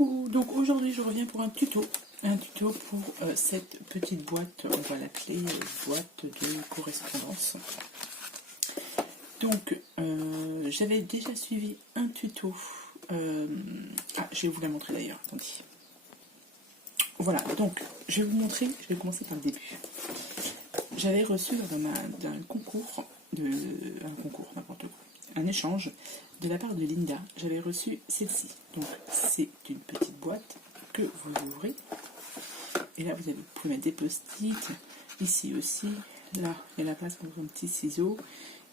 Coucou, donc aujourd'hui je reviens pour un tuto pour cette petite boîte, on va l'appeler boîte de correspondance. Donc j'avais déjà suivi un tuto, je vais vous la montrer d'ailleurs, attendez. Voilà, donc je vais vous montrer, je vais commencer par le début. J'avais reçu un échange de la part de Linda. J'avais reçu celle-ci. Donc c'est une petite boîte que vous ouvrez. Et là vous pouvez mettre des post-it. Ici aussi, là il y a la place pour un petit ciseau.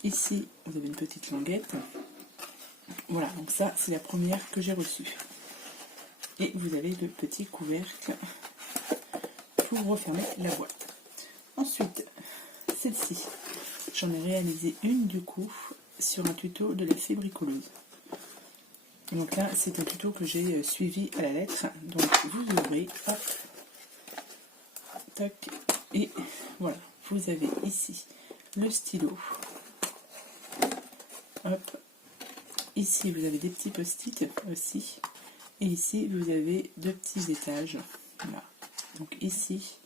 Ici vous avez une petite languette. Voilà, donc ça c'est la première que j'ai reçue. Et vous avez le petit couvercle pour refermer la boîte. Ensuite, celle-ci, j'en ai réalisé une du coup sur un tuto de la fée bricoleuse. Donc là, c'est un tuto que j'ai suivi à la lettre. Donc vous ouvrez, hop, tac, et voilà, vous avez ici le stylo. Hop, ici vous avez des petits post-it aussi. Et ici vous avez deux petits étages. Voilà, donc ici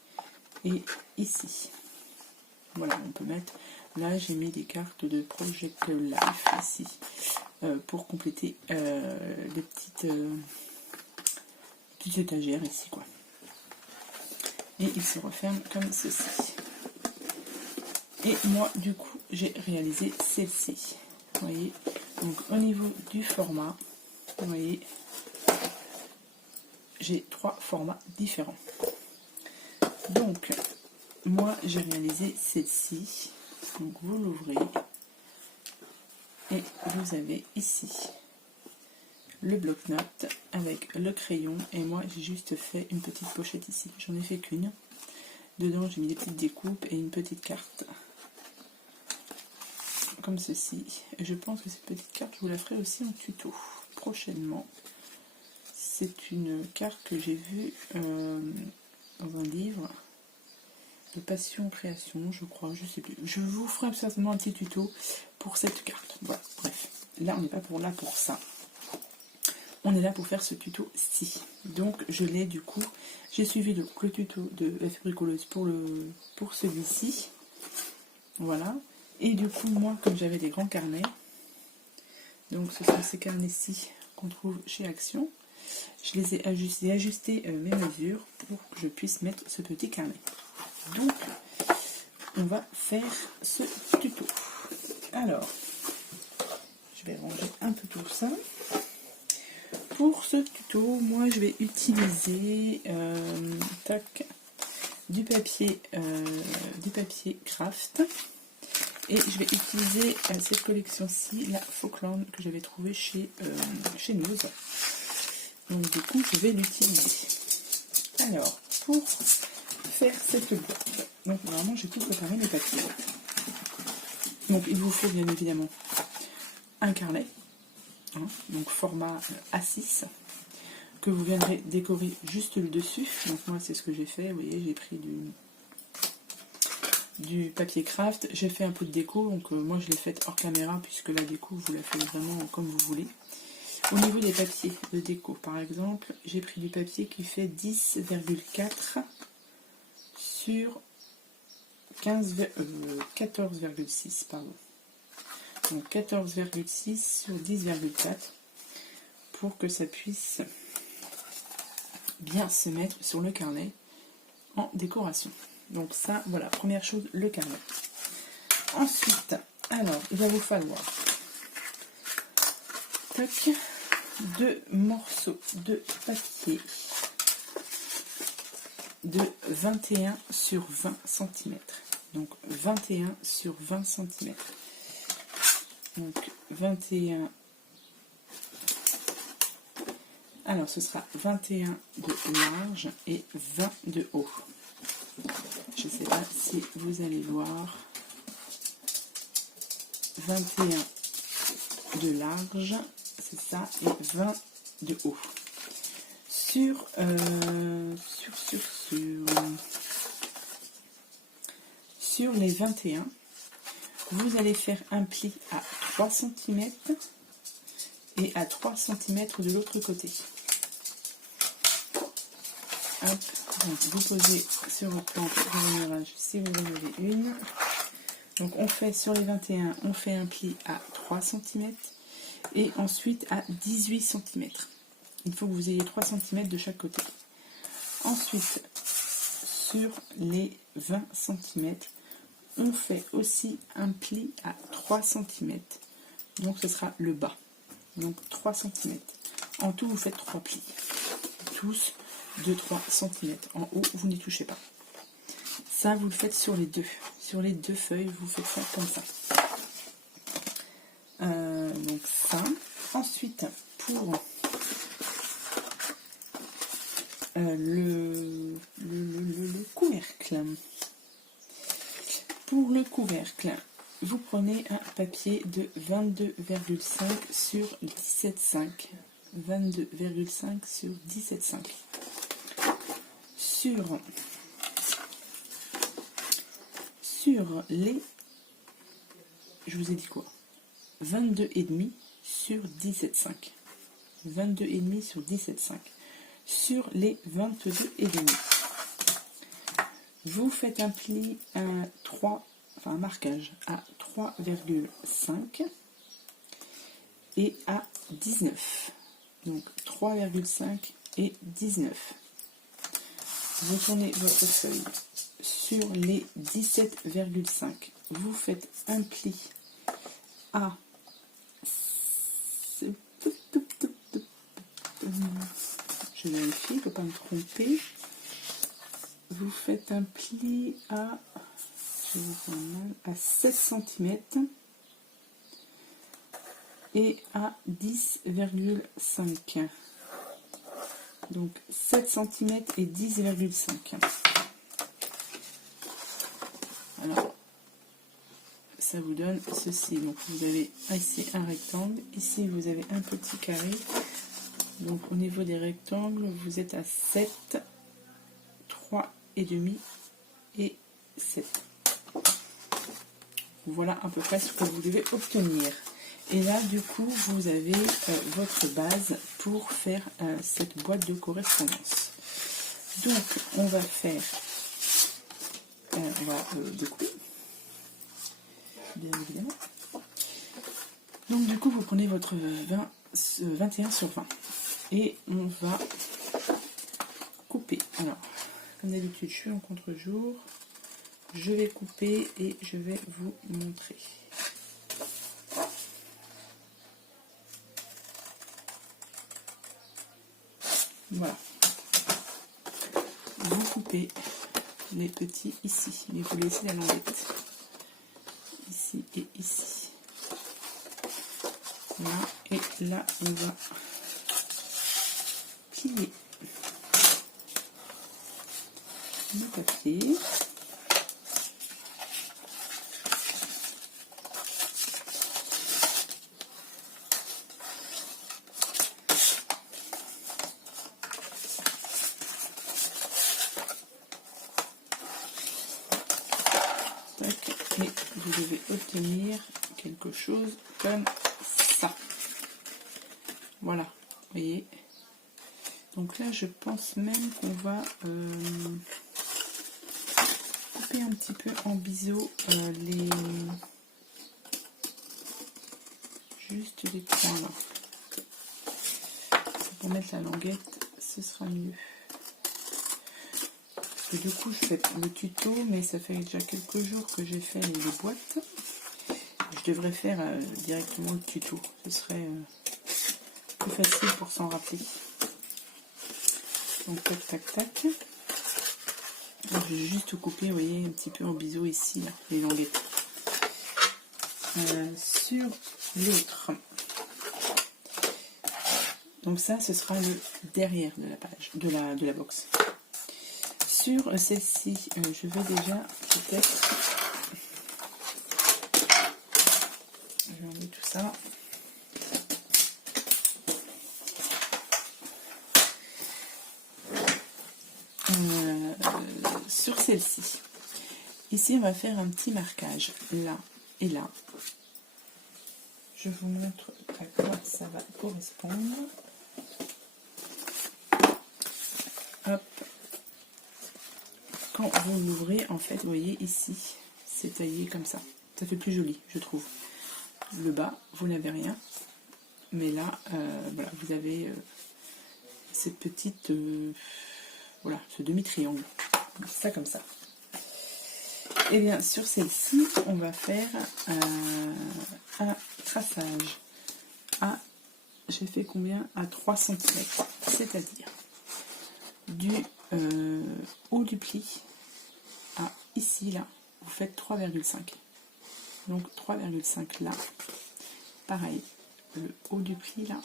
et ici. Voilà, on peut mettre, là j'ai mis des cartes de Project Life ici, pour compléter les petites étagères ici, quoi. Et il se referme comme ceci. Et moi, du coup, j'ai réalisé celle-ci. Vous voyez, donc au niveau du format, vous voyez, j'ai 3 formats différents. Donc, moi, j'ai réalisé celle-ci. Donc, vous l'ouvrez. Et vous avez ici le bloc-notes avec le crayon. Et moi, j'ai juste fait une petite pochette ici. J'en ai fait qu'une. Dedans, j'ai mis des petites découpes et une petite carte. Comme ceci. Et je pense que cette petite carte, je vous la ferai aussi en tuto prochainement. C'est une carte que j'ai vue dans un livre de Passion Création, je crois, je sais plus. Je vous ferai certainement un petit tuto pour cette carte. Voilà, bref. Là, on n'est pas là pour ça. On est là pour faire ce tuto-ci. Donc, je l'ai du coup. J'ai suivi le tuto de la fée bricoleuse pour celui-ci. Voilà. Et du coup, moi, comme j'avais des grands carnets, donc ce sont ces carnets-ci qu'on trouve chez Action, je les ai ajusté mes mesures pour que je puisse mettre ce petit carnet. Donc, on va faire ce tuto. Alors, je vais ranger un peu tout ça. Pour ce tuto, moi, je vais utiliser du papier craft. Et je vais utiliser cette collection-ci, la Falkland, que j'avais trouvée chez News. Donc, du coup, je vais l'utiliser. Alors, pour faire cette boîte, donc vraiment j'ai tout préparé les papiers. Donc il vous faut bien évidemment un carnet, donc format A6, que vous viendrez décorer juste le dessus. Donc moi c'est ce que j'ai fait, vous voyez, j'ai pris du papier craft, j'ai fait un peu de déco, donc moi je l'ai fait hors caméra puisque la déco vous la faites vraiment comme vous voulez. Au niveau des papiers de déco par exemple, j'ai pris du papier qui fait 10,4 sur 14,6, pardon. Donc 14,6 sur 10,4 pour que ça puisse bien se mettre sur le carnet en décoration. Donc ça, voilà, première chose, le carnet. Ensuite, alors, il va vous falloir deux morceaux de papier de 21 sur 20 cm. Donc 21 sur 20 cm. Donc 21. Alors ce sera 21 de large et 20 de haut. Je ne sais pas si vous allez voir. 21 de large, c'est ça, et 20 de haut. Sur les 21, vous allez faire un pli à 3 cm et à 3 cm de l'autre côté. Hop, donc vous posez sur votre planche de démarrage si vous en avez une. Donc on fait sur les 21, on fait un pli à 3 cm et ensuite à 18 cm. Il faut que vous ayez 3 cm de chaque côté. Ensuite, sur les 20 cm, on fait aussi un pli à 3 cm. Donc ce sera le bas. Donc 3 cm. En tout, vous faites 3 plis. Tous de 3 cm. En haut, vous n'y touchez pas. Ça, vous le faites sur les deux. Sur les deux feuilles, vous faites ça comme ça. Donc ça. Ensuite, pour le couvercle. Pour le couvercle, vous prenez un papier de 22,5 sur 17,5. 22,5 sur 17,5. Sur les, je vous ai dit quoi, 22,5 sur 17,5. 22,5 sur 17,5. Sur les 22,5. Vous faites un pli à 3, enfin un marquage à 3,5 et à 19. Donc 3,5 et 19. Vous tournez votre feuille sur les 17,5. Vous faites un pli à... Je vérifie, il ne faut pas me tromper. Vous faites un pli à... Je vous vois mal, à 7 cm et à 10,5. Donc 7 cm et 10,5. Alors, ça vous donne ceci. Donc vous avez ici un rectangle, ici vous avez un petit carré. Donc au niveau des rectangles, vous êtes à 7, 3,5 et 7. Voilà à peu près ce que vous devez obtenir. Et là, du coup, vous avez votre base pour faire cette boîte de correspondance. Donc, on va faire... on va découper, bien évidemment. Donc, du coup, vous prenez votre 21 sur 20. Et on va couper. Alors, comme d'habitude, je suis en contre-jour. Je vais couper et je vais vous montrer. Voilà. Vous coupez les petits ici, mais vous laissez la languette. Ici et ici. Voilà. Et là, on va plier le papier. Et vous devez obtenir quelque chose comme ça. Voilà, vous voyez. Donc là, je pense même qu'on va couper un petit peu en biseau juste les coins là. Pour mettre la languette, ce sera mieux. Et du coup, je fais le tuto, mais ça fait déjà quelques jours que j'ai fait les boîtes. Je devrais faire directement le tuto. Ce serait plus facile pour s'en rappeler. Donc, tac, tac, tac. Alors, je vais juste couper, vous voyez, un petit peu en biseau ici, là, les languettes. Sur l'autre. Donc ça, ce sera le derrière de la page, de la box. Sur celle-ci, je vais déjà peut-être... Je vais enlever tout ça. Sur celle-ci. Ici, on va faire un petit marquage, là et là. Je vous montre à quoi ça va correspondre. Hop, quand vous l'ouvrez, en fait, vous voyez ici, c'est taillé comme ça. Ça fait plus joli, je trouve. Le bas, vous n'avez rien. Mais là, voilà, vous avez cette petite... voilà, ce demi-triangle. Ça comme ça. Et bien, sur celle-ci, on va faire un traçage à... J'ai fait combien? À 3 cm. C'est-à-dire du haut du pli à ici, là, vous faites 3,5. Donc 3,5 là. Pareil, le haut du pli là,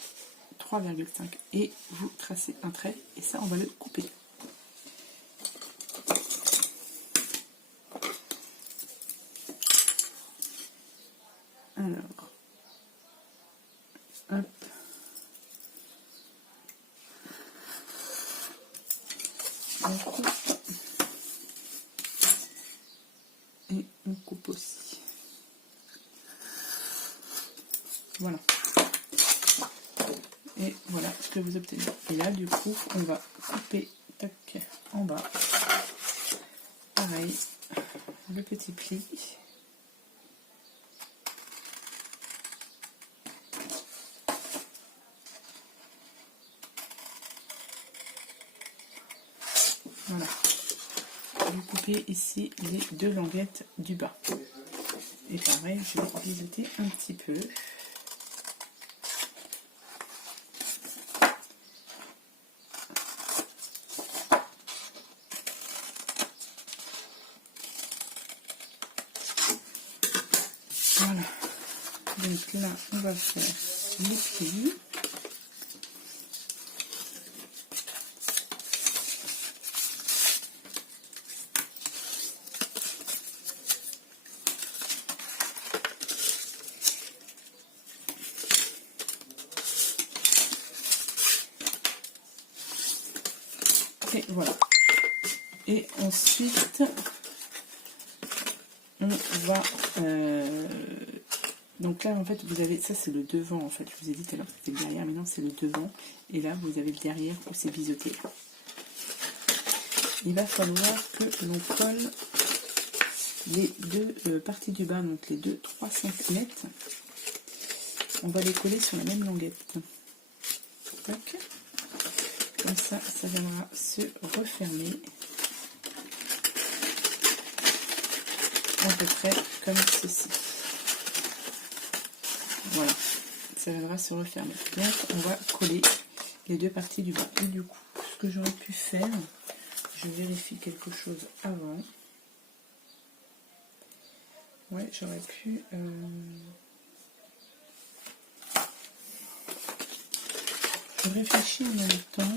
3,5. Et vous tracez un trait, et ça, on va le couper. Alors, hop. On coupe. Et on coupe aussi. Voilà. Et voilà ce que vous obtenez. Et là, du coup, on va couper tac, en bas. Pareil, le petit pli. Voilà. Vous coupez ici les 2 languettes du bas. Et pareil, je vais biseauter un petit peu. Voilà. Donc là, on va faire les plis. Et voilà. Et ensuite, on va... donc là, en fait, vous avez... Ça, c'est le devant, en fait. Je vous ai dit tout à l'heure que c'était le derrière, mais non, c'est le devant. Et là, vous avez le derrière où c'est biseauté. Il va falloir que l'on colle les 2 parties du bas, donc les 2-3 cm. On va les coller sur la même languette. Tac. Comme ça, ça viendra se refermer. À peu près comme ceci. Voilà, ça viendra se refermer. Donc on va coller les 2 parties du bas. Et du coup, ce que j'aurais pu faire, je vérifie quelque chose avant. Ouais, j'aurais pu... Je réfléchis en même temps.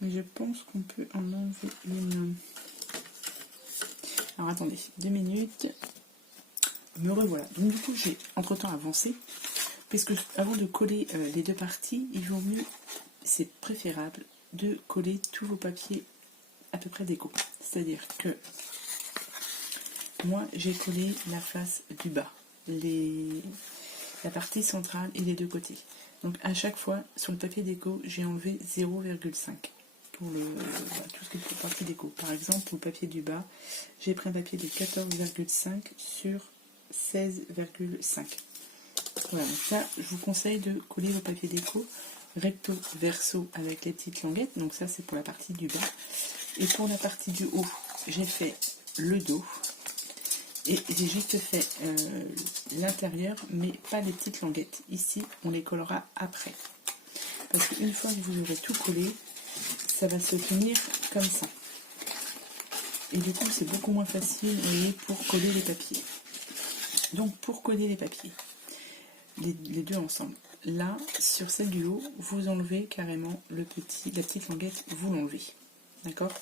Mais je pense qu'on peut en enlever une. Alors attendez, 2 minutes. Me revoilà. Donc du coup, j'ai entre-temps avancé. Puisque avant de coller les 2 parties, il vaut mieux, c'est préférable, de coller tous vos papiers à peu près déco. C'est-à-dire que moi, j'ai collé la face du bas, la partie centrale et les 2 côtés. Donc à chaque fois, sur le papier déco, j'ai enlevé 0,5 pour tout ce qui est partie déco. Par exemple, pour le papier du bas, j'ai pris un papier de 14,5 sur 16,5. Voilà, donc ça, je vous conseille de coller vos papiers déco recto verso avec les petites languettes. Donc ça, c'est pour la partie du bas. Et pour la partie du haut, j'ai fait le dos. Et j'ai juste fait l'intérieur, mais pas les petites languettes. Ici, on les collera après. Parce qu'une fois que vous aurez tout collé, ça va se tenir comme ça. Et du coup, c'est beaucoup moins facile, vous voyez, pour coller les papiers. Donc, pour coller les papiers, les 2 ensemble. Là, sur celle du haut, vous enlevez carrément la petite languette, vous l'enlevez. D'accord ?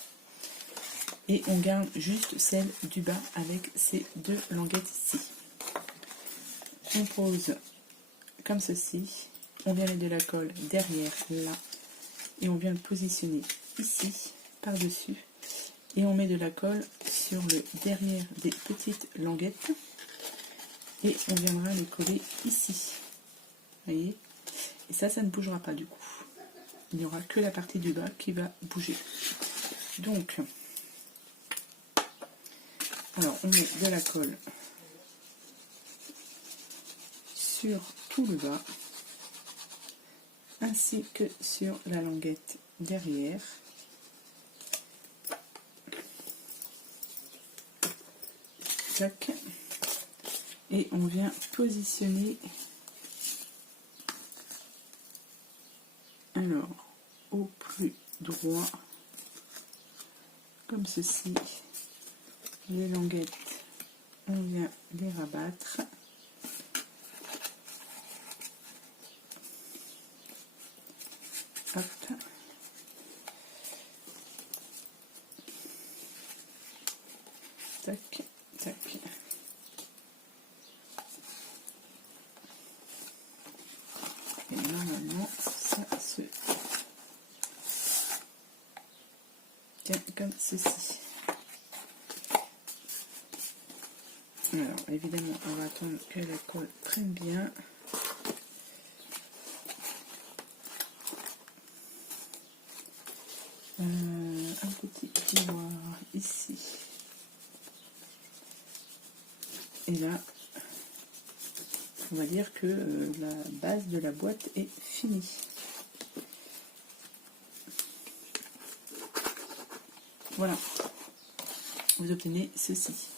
Et on garde juste celle du bas avec ces 2 languettes ici. On pose comme ceci. On vient mettre de la colle derrière, là. Et on vient le positionner ici, par-dessus. Et on met de la colle sur le derrière des petites languettes. Et on viendra les coller ici. Vous voyez ? Et ça ne bougera pas du coup. Il n'y aura que la partie du bas qui va bouger. Donc, alors on met de la colle sur tout le bas, ainsi que sur la languette derrière. Tac. Et on vient positionner alors au plus droit, comme ceci. Les languettes, on vient les rabattre. Hop. Tac, tac. Et normalement, ça se tient comme ceci. Alors, évidemment, on va attendre que la colle prenne bien. Un petit tiroir ici. Et là, on va dire que la base de la boîte est finie. Voilà. Vous obtenez ceci.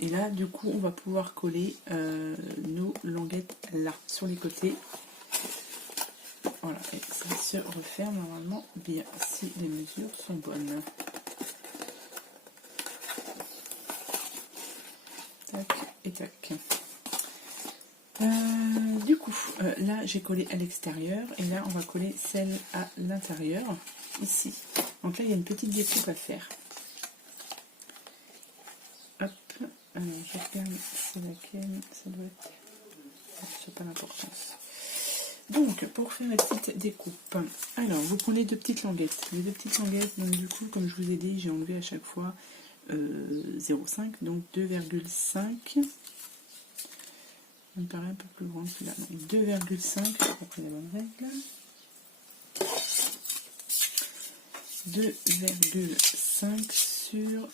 Et là, du coup, on va pouvoir coller nos languettes là, sur les côtés. Voilà, et ça se referme normalement bien, si les mesures sont bonnes. Tac et tac. Du coup, là, j'ai collé à l'extérieur, et là, on va coller celle à l'intérieur, ici. Donc là, il y a une petite découpe à faire. Hop. Alors, je regarde c'est laquelle, ça doit être... C'est pas l'importance. Donc, pour faire la petite découpe, alors, vous prenez deux petites languettes. Les deux petites languettes, donc du coup, comme je vous ai dit, j'ai enlevé à chaque fois 0,5, donc 2,5. Ça me paraît un peu plus grande que là. 2,5, après la bonne règle. 2,5 sur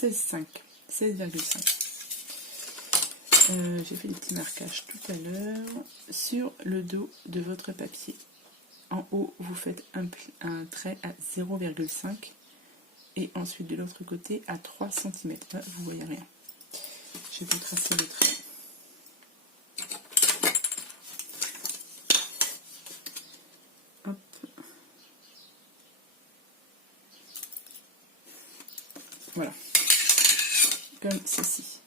16,5. 16,5. J'ai fait des petits marquages tout à l'heure sur le dos de votre papier. En haut, vous faites un trait à 0,5 et ensuite de l'autre côté à 3 cm. Là, vous voyez rien. Je vais vous tracer le trait. Hop. Voilà. Comme ceci.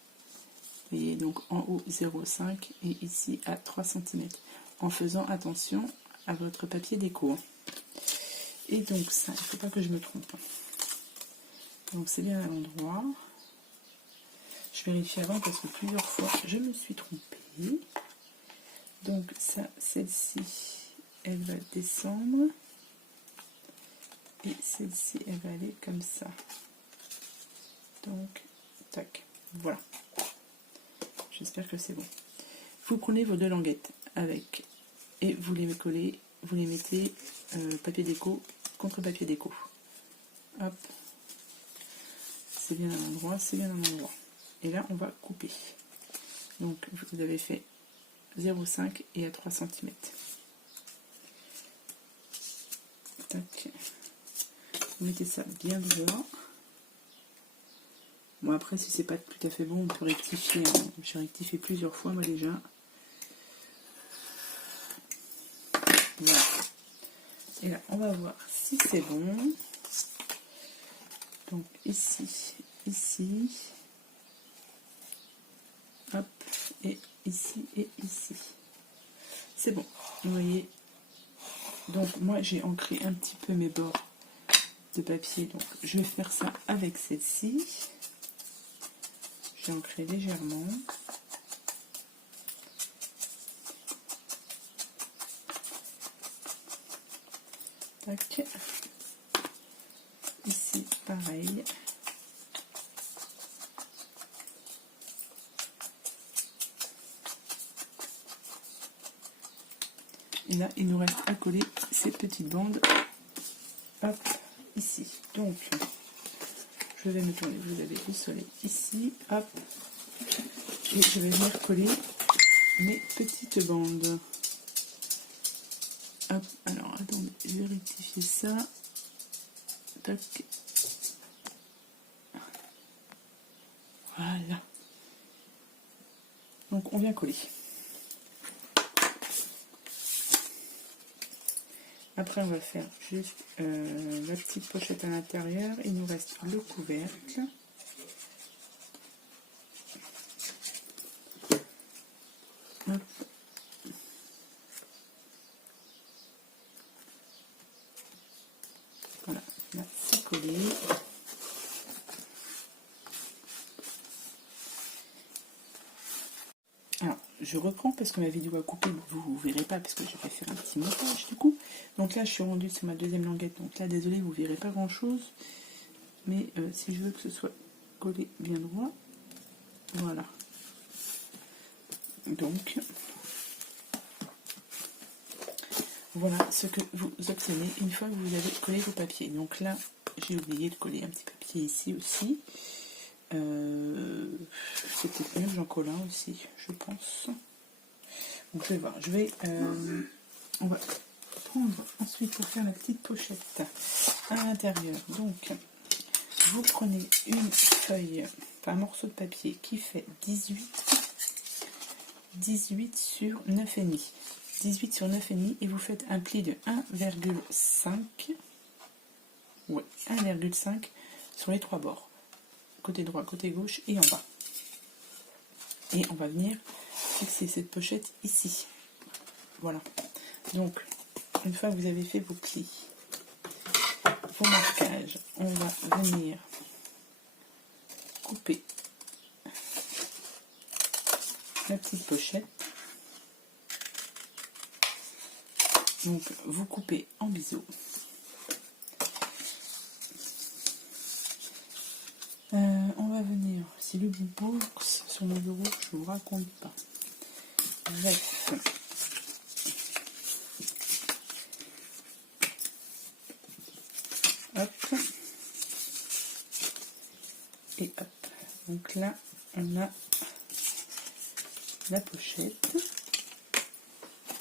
Vous voyez, donc en haut 0,5 et ici à 3 cm. En faisant attention à votre papier déco. Et donc ça, il ne faut pas que je me trompe. Donc c'est bien à l'endroit. Je vérifie avant parce que plusieurs fois je me suis trompée. Donc ça, celle-ci, elle va descendre. Et celle-ci, elle va aller comme ça. Donc, tac, voilà. J'espère que c'est bon. Vous prenez vos deux languettes avec et vous les collez, vous les mettez papier déco contre papier déco. Hop. C'est bien à l'endroit, c'est bien à l'endroit. Et là, on va couper. Donc, vous avez fait 0,5 et à 3 cm. Tac. Vous mettez ça bien droit. Bon, après, si c'est pas tout à fait bon, on peut rectifier. Hein. J'ai rectifié plusieurs fois, moi, déjà. Voilà. Et là, on va voir si c'est bon. Donc, ici, ici. Hop. Et ici, et ici. C'est bon. Vous voyez. Donc, moi, j'ai ancré un petit peu mes bords de papier. Donc, je vais faire ça avec celle-ci. J'ai ancré légèrement. Tac. Ici, pareil. Et là, il nous reste à coller ces petites bandes. Hop, ici. Donc, je vais me tourner, vous avez le soleil ici, hop, et je vais venir coller mes petites bandes. Hop, alors attendez, je vais rectifier ça. Tac. Voilà. Donc on vient coller. Après on va faire juste la petite pochette à l'intérieur. Il nous reste le couvercle. Hop. Voilà, là c'est collé. Alors, je reprends parce que ma vidéo a coupé, vous ne verrez pas parce que je vais faire un petit montage du coup. Donc là, je suis rendue sur ma deuxième languette. Donc là, désolé, vous ne verrez pas grand chose. Mais si je veux que ce soit collé bien droit, voilà. Donc, voilà ce que vous obtenez une fois que vous avez collé vos papiers. Donc là, j'ai oublié de coller un petit papier ici aussi. C'est peut-être mieux que j'en colle un aussi, je pense. Donc je vais voir. On va prendre ensuite pour faire la petite pochette à l'intérieur. Donc, vous prenez une feuille, enfin un morceau de papier qui fait 18 sur 9,5. 18 sur 9,5 et vous faites un pli de 1,5. Ouais, 1,5 sur les trois bords. Côté droit, côté gauche et en bas. Et on va venir fixer cette pochette ici. Voilà. Donc, une fois que vous avez fait vos plis, vos marquages, on va venir couper la petite pochette. Donc, vous coupez en biseau. On va venir, si le bourse sur mon bureau, je vous raconte pas. Bref. Hop. Et hop. Donc là, on a la pochette.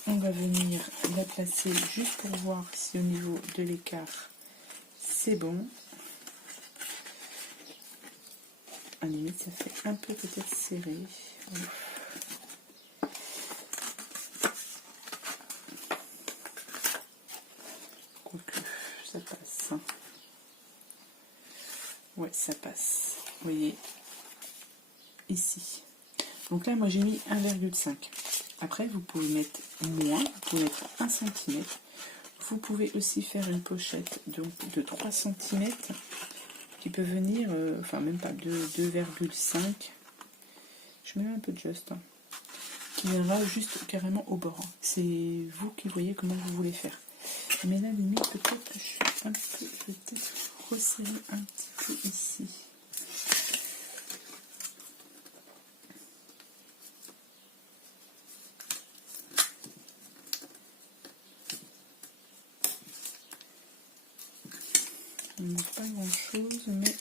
On va venir la placer juste pour voir si au niveau de l'écart, c'est bon. À la limite, ça fait un peu peut-être serré. Quoique, ça passe. Ouais, ça passe. Vous voyez, ici. Donc là, moi, j'ai mis 1,5. Après, vous pouvez mettre moins, vous pouvez mettre 1 cm. Vous pouvez aussi faire une pochette donc, de 3 cm qui peut venir, enfin même pas de 2,5. Je mets un peu de juste, hein, qui viendra juste carrément au bord. C'est vous qui voyez comment vous voulez faire. Mais là, limite, peut-être que je suis un peu, je vais peut-être resserrer un petit peu ici. Il ne manque pas grand chose, mais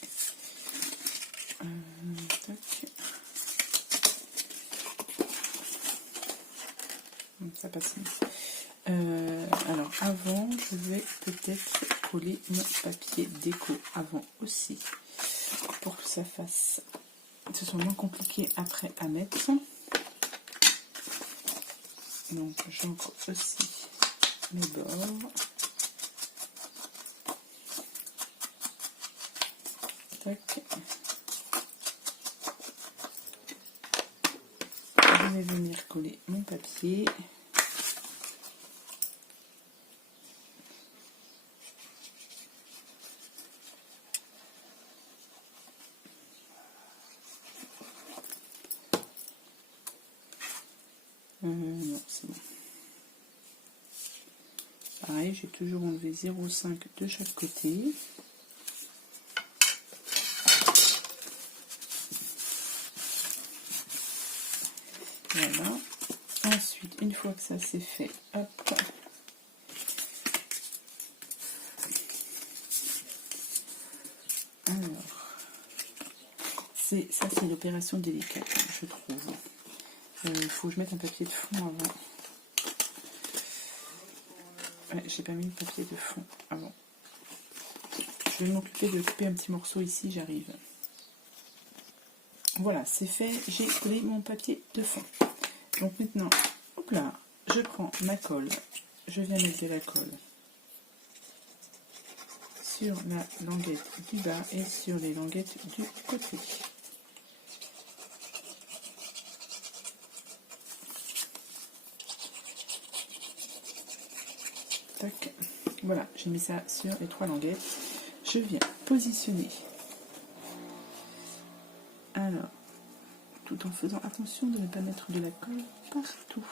tac. Ça passe. Alors avant, je vais peut-être coller mon papier déco avant aussi, pour que ça fasse, que ce soit moins compliqué après à mettre. Donc j'encre aussi mes bords. Tac. Je vais venir coller mon papier. Non, c'est bon. Pareil, j'ai toujours enlevé 0,5 de chaque côté. Voilà. Ensuite, une fois que ça c'est fait, hop. Alors, ça c'est l'opération délicate, je trouve. Il faut que je mette un papier de fond avant. Ouais, j'ai pas mis le papier de fond avant. Je vais m'occuper de couper un petit morceau ici, j'arrive. Voilà, c'est fait, j'ai collé mon papier de fond. Donc maintenant, hop là, je prends ma colle, je viens mettre de la colle sur la languette du bas et sur les languettes du côté. Tac. Voilà, j'ai mis ça sur les 3 languettes. Je viens positionner. Alors, tout en faisant attention de ne pas mettre de la colle partout.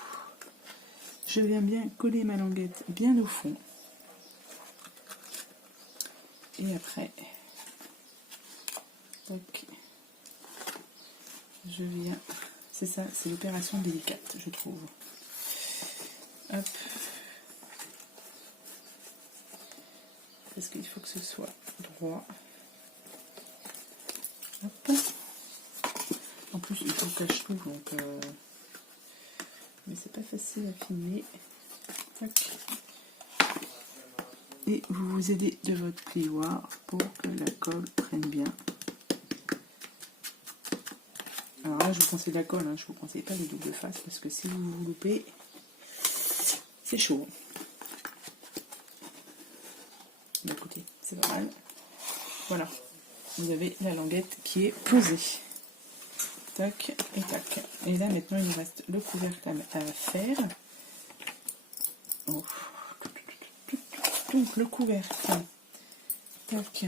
Je viens bien coller ma languette bien au fond. Et après, ok, je viens, c'est ça, c'est l'opération délicate, je trouve. Hop. Parce qu'il faut que ce soit droit. Hop. En plus, il faut que je cache tout, donc mais c'est pas facile à filmer. Tac. Et vous vous aidez de votre plioir pour que la colle prenne bien. Alors là, je vous conseille la colle, hein, je vous conseille pas les doubles faces parce que si vous vous loupez, c'est chaud. Bah, écoutez, c'est pas mal. Voilà, vous avez la languette qui est posée. Tac et tac. Et là, maintenant, il nous reste le couvercle à faire. Oh. Donc le couvercle, tac.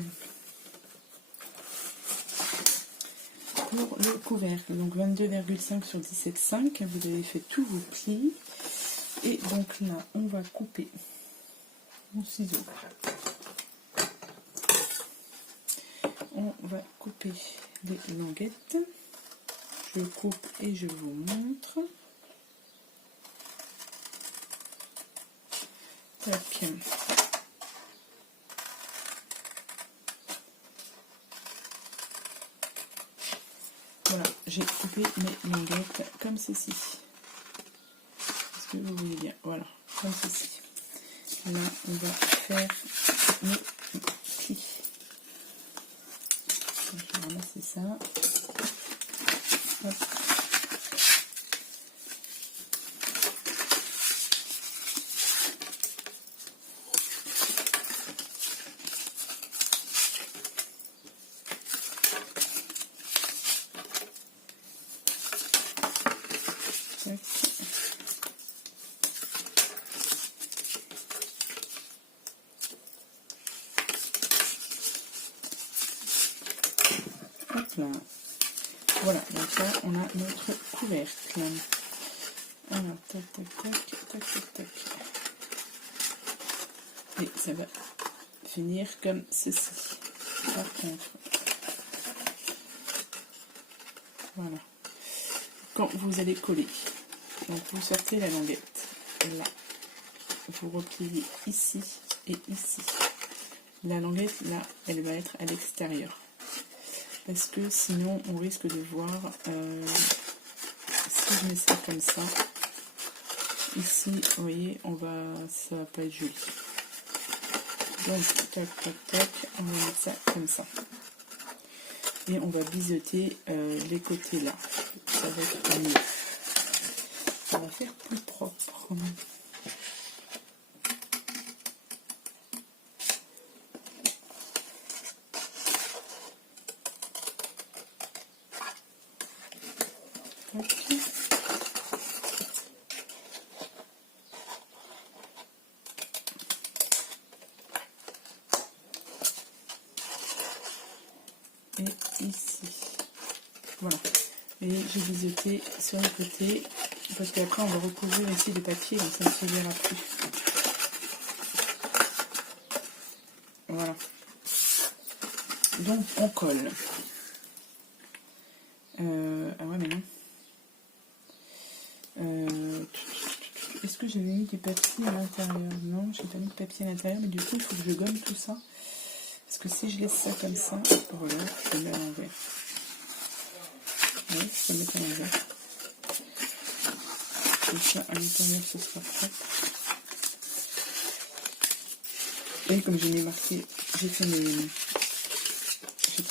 Pour le couvercle, donc 22,5 sur 17,5, vous avez fait tous vos plis. Et donc là, on va couper mon ciseau. On va couper les languettes. Je coupe et je vous montre. Tac. Voilà, j'ai coupé mes languettes comme ceci. Est-ce que vous voyez bien? Voilà, comme ceci. Là, on va faire nos plis. Donc, je vais ramasser ça. Hop. Hop là. Voilà, donc là on a notre couvercle. Alors, tac, tac, tac, tac, tac, tac. Et ça va finir comme ceci. Par contre, voilà. Quand vous allez coller, donc vous sortez la languette, là. Vous repliez ici et ici. La languette, là, elle va être à l'extérieur. Parce que sinon, on risque de voir, si je mets ça comme ça, ici, vous voyez, ça va pas être joli. Donc, tac, tac, tac, on va mettre ça comme ça. Et on va biseauter les côtés là. Ça va être mieux. Ça va faire plus propre. Et ici. Voilà. Et j'ai biseauté sur le côté. Parce qu'après on va recouvrir ici le papier, donc ça ne se verra plus. Voilà. Donc on colle. Ah ouais mais non. Est-ce que j'avais mis du papier à l'intérieur? Non, j'ai pas mis de papier à l'intérieur, mais du coup il faut que je gomme tout ça. Parce que si je laisse ça comme ça, voilà, je le mets à l'envers. Ouais, je le mets à l'envers. Comme ça, à l'intérieur, ce sera propre. Et comme je l'ai marqué, j'ai fait mes...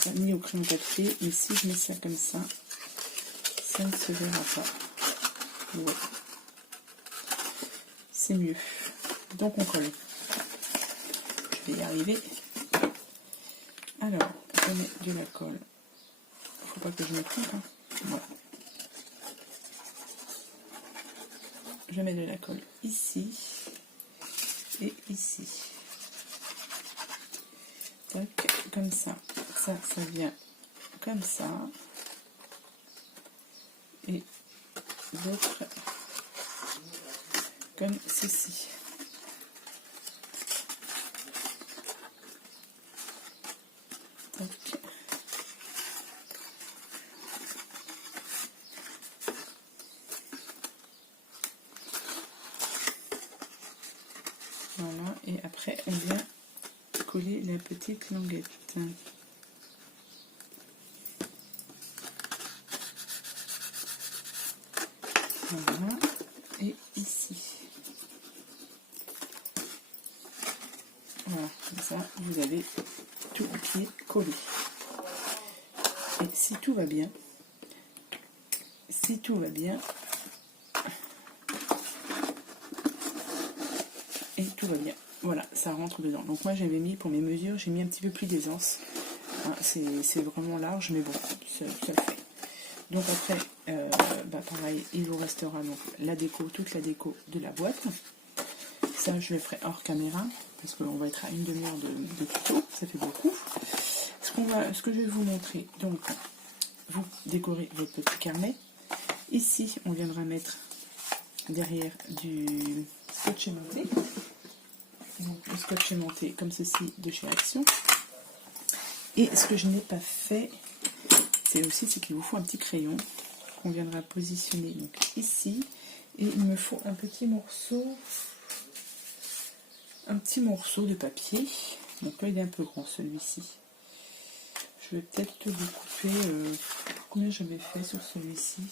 J'ai mis au crayon papier, mais si je mets ça comme ça ne se verra pas. Ouais. C'est mieux. Donc on colle. Je vais y arriver. Alors, je mets de la colle. Faut pas que je me trompe. Hein. Voilà. Je mets de la colle ici et ici. Tac, comme ça. Ça vient comme ça. Et l'autre comme ceci. Tac. Voilà, et après on vient coller la petite languette. Voilà, et ici. Voilà, comme ça vous avez tout qui est collé. Et si tout va bien, et tout va bien, voilà, ça rentre dedans. Donc moi j'avais mis, pour mes mesures, j'ai mis un petit peu plus d'aisance. Hein, c'est vraiment large, mais bon, ça le fait. Donc après, pareil, il vous restera donc la déco, toute la déco de la boîte. Ça, je le ferai hors caméra, parce qu'on va être à une demi-heure de tuto, ça fait beaucoup. Ce que je vais vous montrer, donc, vous décorez votre petit carnet. Ici, on viendra mettre derrière du scotch aimanté. Donc, le scotch aimanté comme ceci de chez Action. Et ce que je n'ai pas fait, c'est qu'il vous faut un petit crayon qu'on viendra positionner donc ici. Et il me faut un petit morceau de papier. Donc là, il est un peu grand celui-ci. Je vais peut-être vous couper combien j'avais fait sur celui-ci.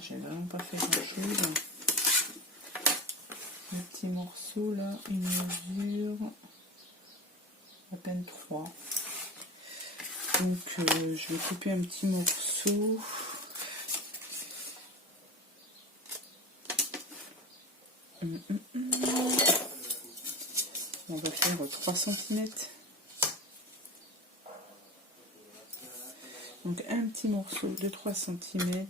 J'ai vraiment pas fait grand chose. Le petit morceau là, il mesure à peine 3. Donc je vais couper un petit morceau. On va faire 3 cm. Donc un petit morceau de 3 cm.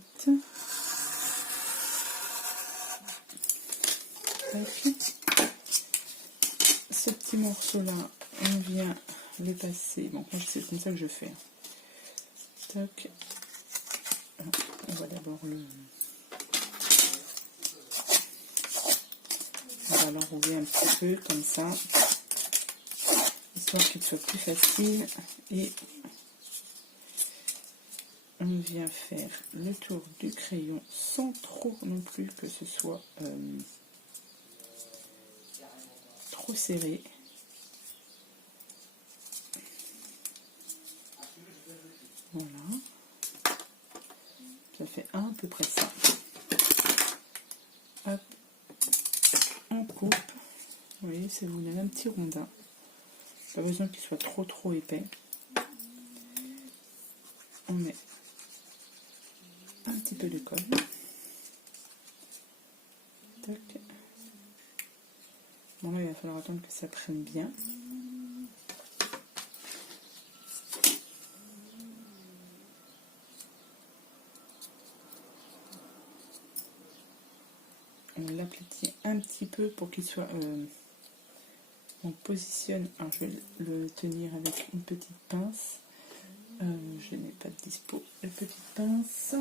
Ce petit morceau là, on vient les passer. Bon, moi c'est comme ça que je fais. Tac. On va d'abord on va l'enrouler un petit peu comme ça, histoire qu'il soit plus facile. Et on vient faire le tour du crayon sans trop non plus que ce soit trop serré. Voilà. Ça fait à peu près ça. Hop. On coupe. Vous voyez, ça vous donne un petit rondin. Pas besoin qu'il soit trop épais. On met un petit peu de colle. Tac. Bon là, il va falloir attendre que ça prenne bien. On l'aplatit un petit peu pour qu'il soit... on positionne... Alors je vais le tenir avec une petite pince. Je n'ai pas de dispo. La petite pince.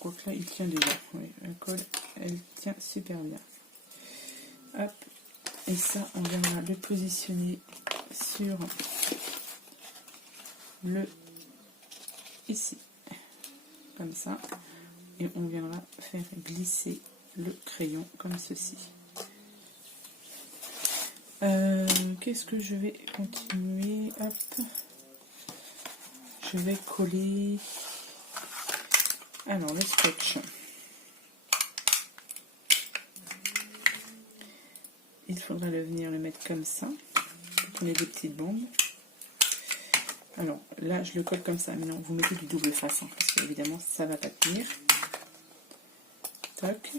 Quoique là, il tient déjà. Oui, la colle, elle tient super bien. Hop. Et ça, on viendra le positionner sur le... ici. comme ça, et on viendra faire glisser le crayon comme ceci. Qu'est-ce que je vais continuer? Hop, je vais coller alors le sketch. Il faudra venir le mettre comme ça. On a des petites bandes. Alors là, je le colle comme ça. Mais non, vous mettez du double face, hein, parce qu'évidemment, ça ne va pas tenir. Toc.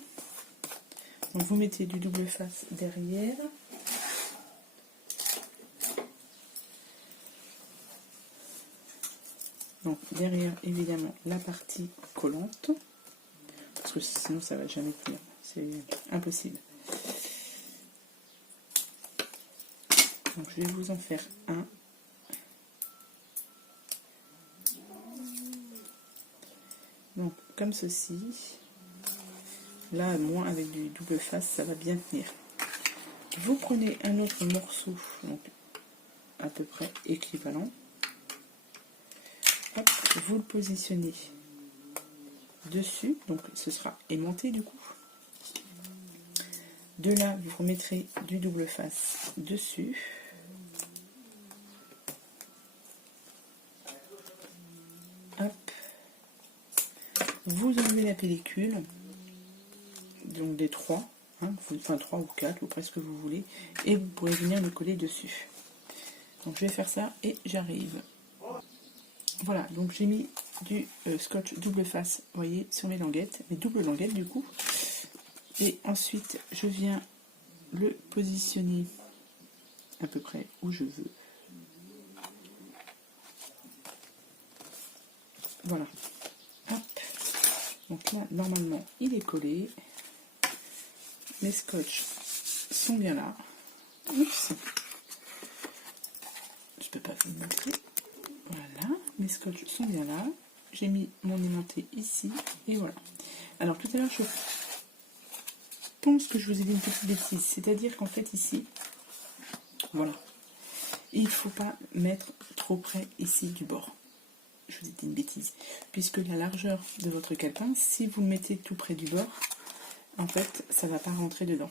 Donc vous mettez du double face derrière. Donc derrière, évidemment, la partie collante. Parce que sinon, ça ne va jamais tenir. C'est impossible. Donc je vais vous en faire un. Donc comme ceci. Là, moins avec du double face, ça va bien tenir. Vous prenez un autre morceau, donc à peu près équivalent. Hop, vous le positionnez dessus, donc ce sera aimanté du coup. De là, vous remettrez du double face dessus. Hop. Vous enlevez la pellicule, donc des 3, hein, enfin 3 ou 4, ou presque vous voulez, et vous pourrez venir le coller dessus. Donc je vais faire ça et j'arrive. Voilà, donc j'ai mis du scotch double face, vous voyez, sur les languettes, les doubles languettes du coup. Et ensuite, je viens le positionner à peu près où je veux. Voilà. Hop. Donc là, normalement, il est collé. Les scotch sont bien là. Oups. Je peux pas vous le montrer. Voilà, mes scotch sont bien là. J'ai mis mon aimanté ici. Et voilà. Alors tout à l'heure, je pense que je vous ai dit une petite bêtise. C'est-à-dire qu'en fait, ici, voilà. Il ne faut pas mettre trop près ici du bord. Je vous ai dit une bêtise. Puisque la largeur de votre calepin, si vous le mettez tout près du bord, en fait, ça ne va pas rentrer dedans.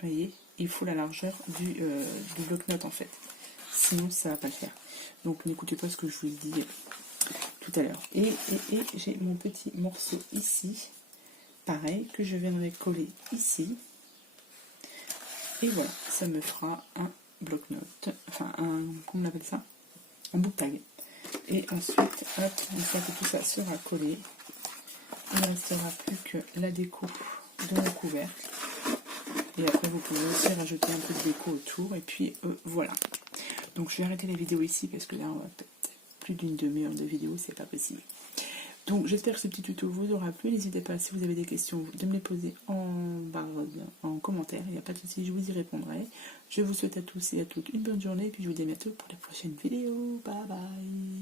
Vous voyez, il faut la largeur du bloc-notes en fait. Sinon, ça ne va pas le faire. Donc, n'écoutez pas ce que je vous dis tout à l'heure. Et j'ai mon petit morceau ici, pareil, que je viendrai coller ici. Et voilà, ça me fera un bloc-notes, enfin, comment on appelle ça? Un book tag. Et ensuite, hop, une fois que tout ça sera collé, il ne restera plus que la déco de mon couvercle. Et après, vous pouvez aussi rajouter un peu de déco autour. Et puis, voilà. Donc, je vais arrêter la vidéo ici parce que là, on va peut-être plus d'une demi-heure de vidéo, c'est pas possible. Donc, j'espère que ce petit tuto vous aura plu. N'hésitez pas, si vous avez des questions, de me les poser en commentaire. Il n'y a pas de souci, je vous y répondrai. Je vous souhaite à tous et à toutes une bonne journée. Et puis, je vous dis à bientôt pour la prochaine vidéo. Bye bye.